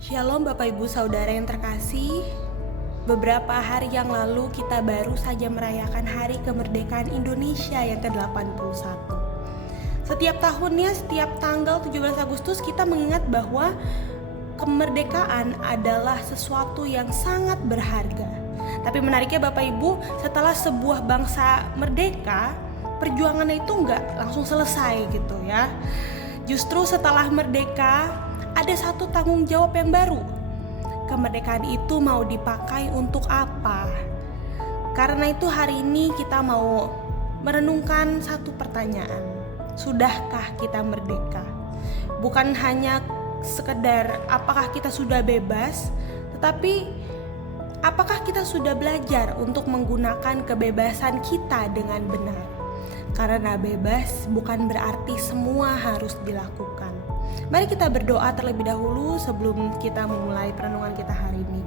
Shalom Bapak Ibu Saudara yang terkasih. Beberapa hari yang lalu kita baru saja merayakan Hari Kemerdekaan Indonesia yang ke-81. Setiap tahunnya, setiap tanggal 17 Agustus kita mengingat bahwa kemerdekaan adalah sesuatu yang sangat berharga. Tapi menariknya Bapak Ibu, setelah sebuah bangsa merdeka, perjuangannya itu nggak langsung selesai gitu ya. Justru setelah merdeka, ada satu tanggung jawab yang baru. Kemerdekaan itu mau dipakai untuk apa? Karena itu hari ini kita mau merenungkan satu pertanyaan. Sudahkah kita merdeka? Bukan hanya sekedar apakah kita sudah bebas, tetapi apakah kita sudah belajar untuk menggunakan kebebasan kita dengan benar? Karena bebas bukan berarti semua harus dilakukan. Mari kita berdoa terlebih dahulu sebelum kita memulai perenungan kita hari ini.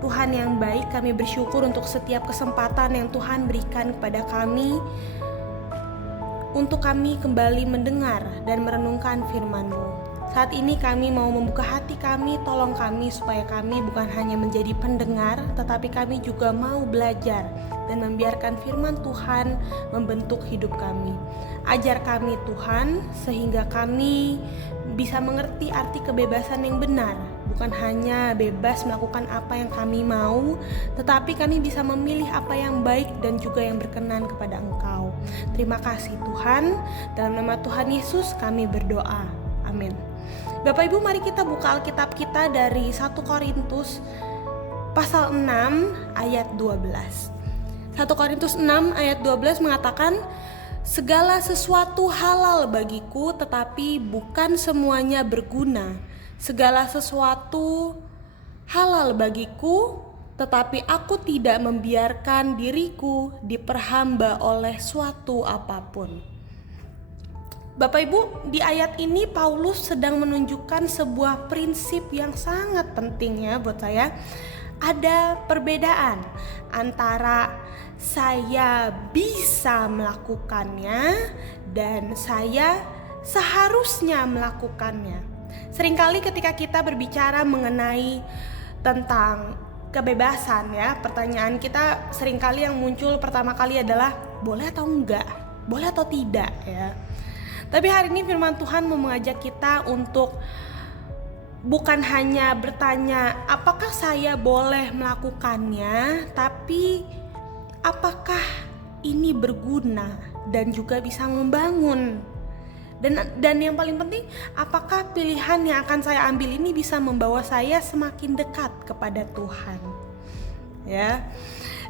Tuhan yang baik, kami bersyukur untuk setiap kesempatan yang Tuhan berikan kepada kami untuk kami kembali mendengar dan merenungkan firman-Mu. Saat ini kami mau membuka hati kami, tolong kami supaya kami bukan hanya menjadi pendengar, tetapi kami juga mau belajar dan membiarkan firman Tuhan membentuk hidup kami. Ajar kami Tuhan, sehingga kami bisa mengerti arti kebebasan yang benar. Bukan hanya bebas melakukan apa yang kami mau, tetapi kami bisa memilih apa yang baik dan juga yang berkenan kepada Engkau. Terima kasih Tuhan, dalam nama Tuhan Yesus kami berdoa. Amin. Bapak Ibu, mari kita buka Alkitab kita dari 1 Korintus pasal 6 ayat 12. 1 Korintus 6 ayat 12 mengatakan, segala sesuatu halal bagiku, tetapi bukan semuanya berguna. Segala sesuatu halal bagiku, tetapi aku tidak membiarkan diriku diperhamba oleh suatu apapun. Bapak Ibu, di ayat ini Paulus sedang menunjukkan sebuah prinsip yang sangat penting ya buat saya. Ada perbedaan antara saya bisa melakukannya dan saya seharusnya melakukannya. Seringkali ketika kita berbicara mengenai tentang kebebasan ya, pertanyaan kita seringkali yang muncul pertama kali adalah boleh atau enggak, boleh atau tidak ya. Tapi hari ini firman Tuhan mau mengajak kita untuk bukan hanya bertanya apakah saya boleh melakukannya, tapi apakah ini berguna dan juga bisa membangun. Dan yang paling penting, apakah pilihan yang akan saya ambil ini bisa membawa saya semakin dekat kepada Tuhan. Ya.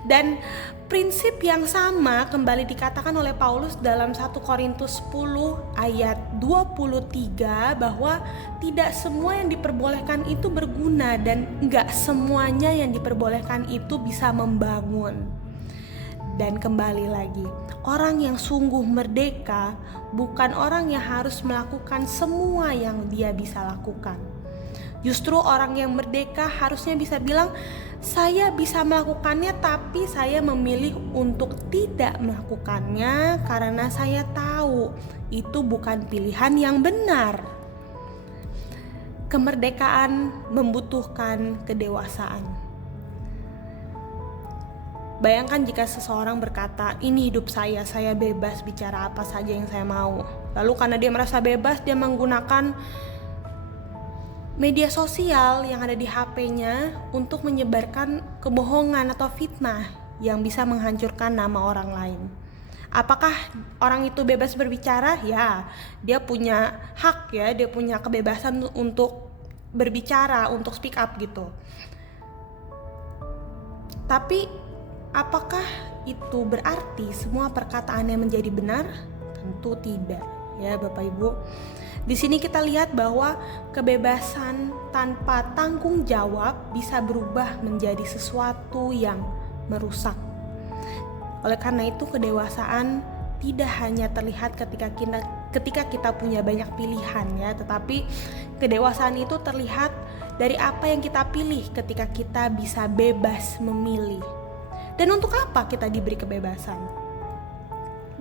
Dan prinsip yang sama kembali dikatakan oleh Paulus dalam 1 Korintus 10 ayat 23 bahwa tidak semua yang diperbolehkan itu berguna dan enggak semuanya yang diperbolehkan itu bisa membangun. Dan kembali lagi, orang yang sungguh merdeka bukan orang yang harus melakukan semua yang dia bisa lakukan. Justru orang yang merdeka harusnya bisa bilang, saya bisa melakukannya tapi saya memilih untuk tidak melakukannya karena saya tahu itu bukan pilihan yang benar. Kemerdekaan membutuhkan kedewasaan. Bayangkan jika seseorang berkata, ini hidup saya bebas bicara apa saja yang saya mau. Lalu karena dia merasa bebas, dia menggunakan media sosial yang ada di HP-nya untuk menyebarkan kebohongan atau fitnah yang bisa menghancurkan nama orang lain. Apakah orang itu bebas berbicara? Ya, dia punya hak ya, dia punya kebebasan untuk berbicara, untuk speak up gitu. Tapi apakah itu berarti semua perkataannya menjadi benar? Tentu tidak, ya Bapak Ibu. Di sini kita lihat bahwa kebebasan tanpa tanggung jawab bisa berubah menjadi sesuatu yang merusak. Oleh karena itu kedewasaan tidak hanya terlihat ketika kita punya banyak pilihan ya, tetapi kedewasaan itu terlihat dari apa yang kita pilih ketika kita bisa bebas memilih. Dan untuk apa kita diberi kebebasan?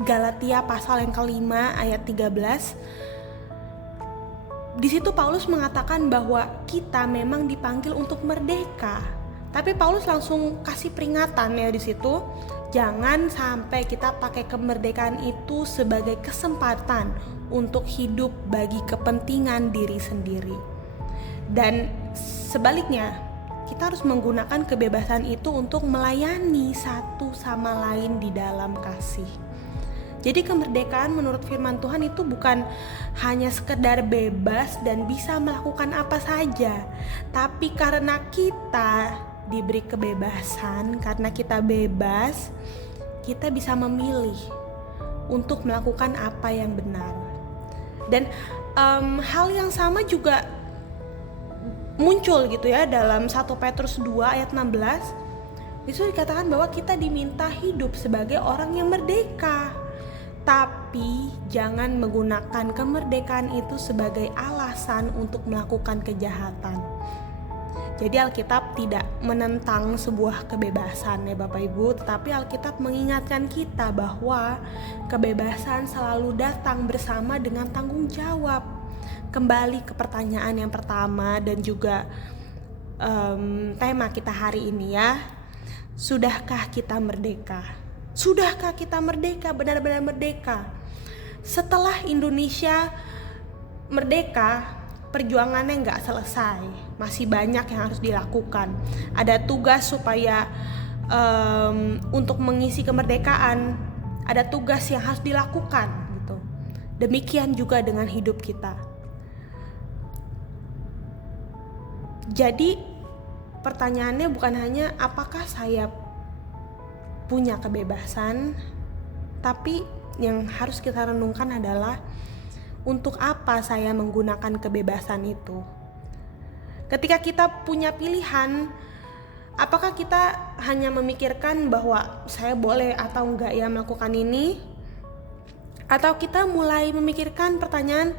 Galatia pasal yang kelima ayat 13 Di situ Paulus mengatakan bahwa kita memang dipanggil untuk merdeka. Tapi Paulus langsung kasih peringatan ya di situ, jangan sampai kita pakai kemerdekaan itu sebagai kesempatan untuk hidup bagi kepentingan diri sendiri. Dan sebaliknya, kita harus menggunakan kebebasan itu untuk melayani satu sama lain di dalam kasih. Jadi kemerdekaan menurut firman Tuhan itu bukan hanya sekedar bebas dan bisa melakukan apa saja, tapi karena kita diberi kebebasan, karena kita bebas, kita bisa memilih untuk melakukan apa yang benar. Dan hal yang sama juga muncul gitu ya dalam 1 Petrus 2 ayat 16. Itu dikatakan bahwa kita diminta hidup sebagai orang yang merdeka. Tapi jangan menggunakan kemerdekaan itu sebagai alasan untuk melakukan kejahatan. Jadi Alkitab tidak menentang sebuah kebebasan ya Bapak Ibu, tetapi Alkitab mengingatkan kita bahwa kebebasan selalu datang bersama dengan tanggung jawab. Kembali ke pertanyaan yang pertama dan juga tema kita hari ini ya. Sudahkah kita merdeka? Sudahkah kita merdeka, benar-benar merdeka? Setelah Indonesia merdeka, perjuangannya nggak selesai, masih banyak yang harus dilakukan. Ada tugas supaya untuk mengisi kemerdekaan, ada tugas yang harus dilakukan gitu. Demikian juga dengan hidup kita. Jadi pertanyaannya bukan hanya apakah saya punya kebebasan, tapi yang harus kita renungkan adalah untuk apa saya menggunakan kebebasan itu. Ketika kita punya pilihan, apakah kita hanya memikirkan bahwa saya boleh atau enggak ya melakukan ini? Atau kita mulai memikirkan pertanyaan,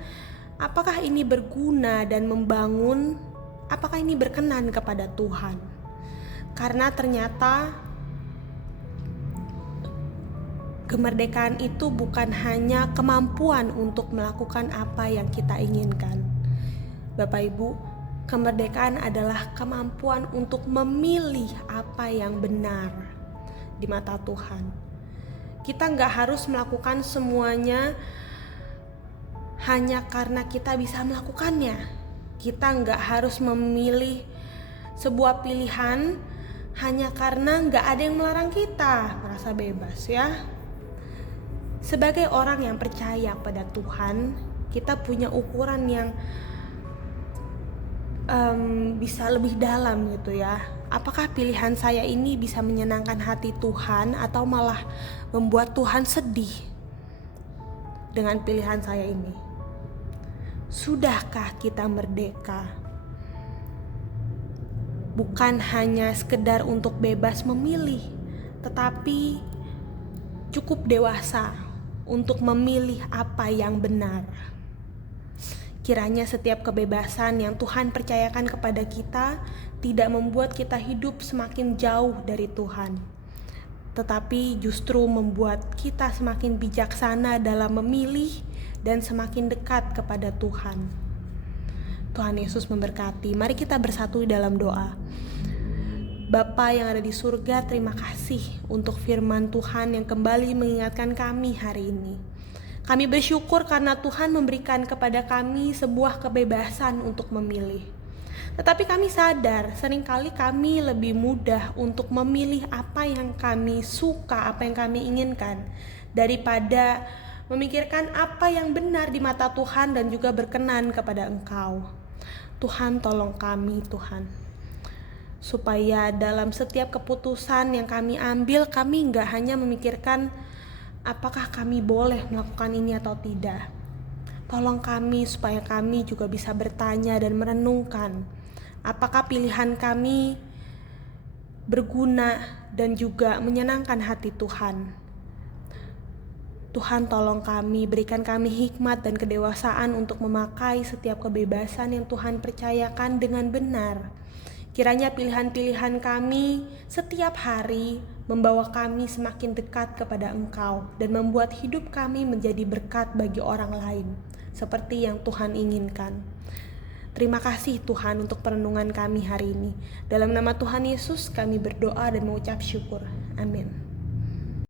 apakah ini berguna dan membangun? Apakah ini berkenan kepada Tuhan? Karena ternyata kemerdekaan itu bukan hanya kemampuan untuk melakukan apa yang kita inginkan. Bapak Ibu, kemerdekaan adalah kemampuan untuk memilih apa yang benar di mata Tuhan. Kita gak harus melakukan semuanya hanya karena kita bisa melakukannya. Kita gak harus memilih sebuah pilihan hanya karena gak ada yang melarang kita merasa bebas ya. Sebagai orang yang percaya pada Tuhan, kita punya ukuran yang bisa lebih dalam gitu ya. Apakah pilihan saya ini bisa menyenangkan hati Tuhan atau malah membuat Tuhan sedih dengan pilihan saya ini? Sudahkah kita merdeka? Bukan hanya sekedar untuk bebas memilih, tetapi cukup dewasa untuk memilih apa yang benar. Kiranya setiap kebebasan yang Tuhan percayakan kepada kita tidak membuat kita hidup semakin jauh dari Tuhan, tetapi justru membuat kita semakin bijaksana dalam memilih dan semakin dekat kepada Tuhan. Tuhan Yesus memberkati. Mari kita bersatu dalam doa. Bapa yang ada di surga, terima kasih untuk firman Tuhan yang kembali mengingatkan kami hari ini. Kami bersyukur karena Tuhan memberikan kepada kami sebuah kebebasan untuk memilih. Tetapi kami sadar seringkali kami lebih mudah untuk memilih apa yang kami suka, apa yang kami inginkan, daripada memikirkan apa yang benar di mata Tuhan dan juga berkenan kepada Engkau. Tuhan, tolong kami Tuhan, supaya dalam setiap keputusan yang kami ambil, kami gak hanya memikirkan apakah kami boleh melakukan ini atau tidak. Tolong kami supaya kami juga bisa bertanya dan merenungkan apakah pilihan kami berguna dan juga menyenangkan hati Tuhan. Tuhan, tolong kami, berikan kami hikmat dan kedewasaan untuk memakai setiap kebebasan yang Tuhan percayakan dengan benar. Kiranya pilihan-pilihan kami setiap hari membawa kami semakin dekat kepada Engkau dan membuat hidup kami menjadi berkat bagi orang lain. seperti yang Tuhan inginkan. Terima kasih Tuhan untuk perenungan kami hari ini. Dalam nama Tuhan Yesus kami berdoa dan mengucap syukur. Amin.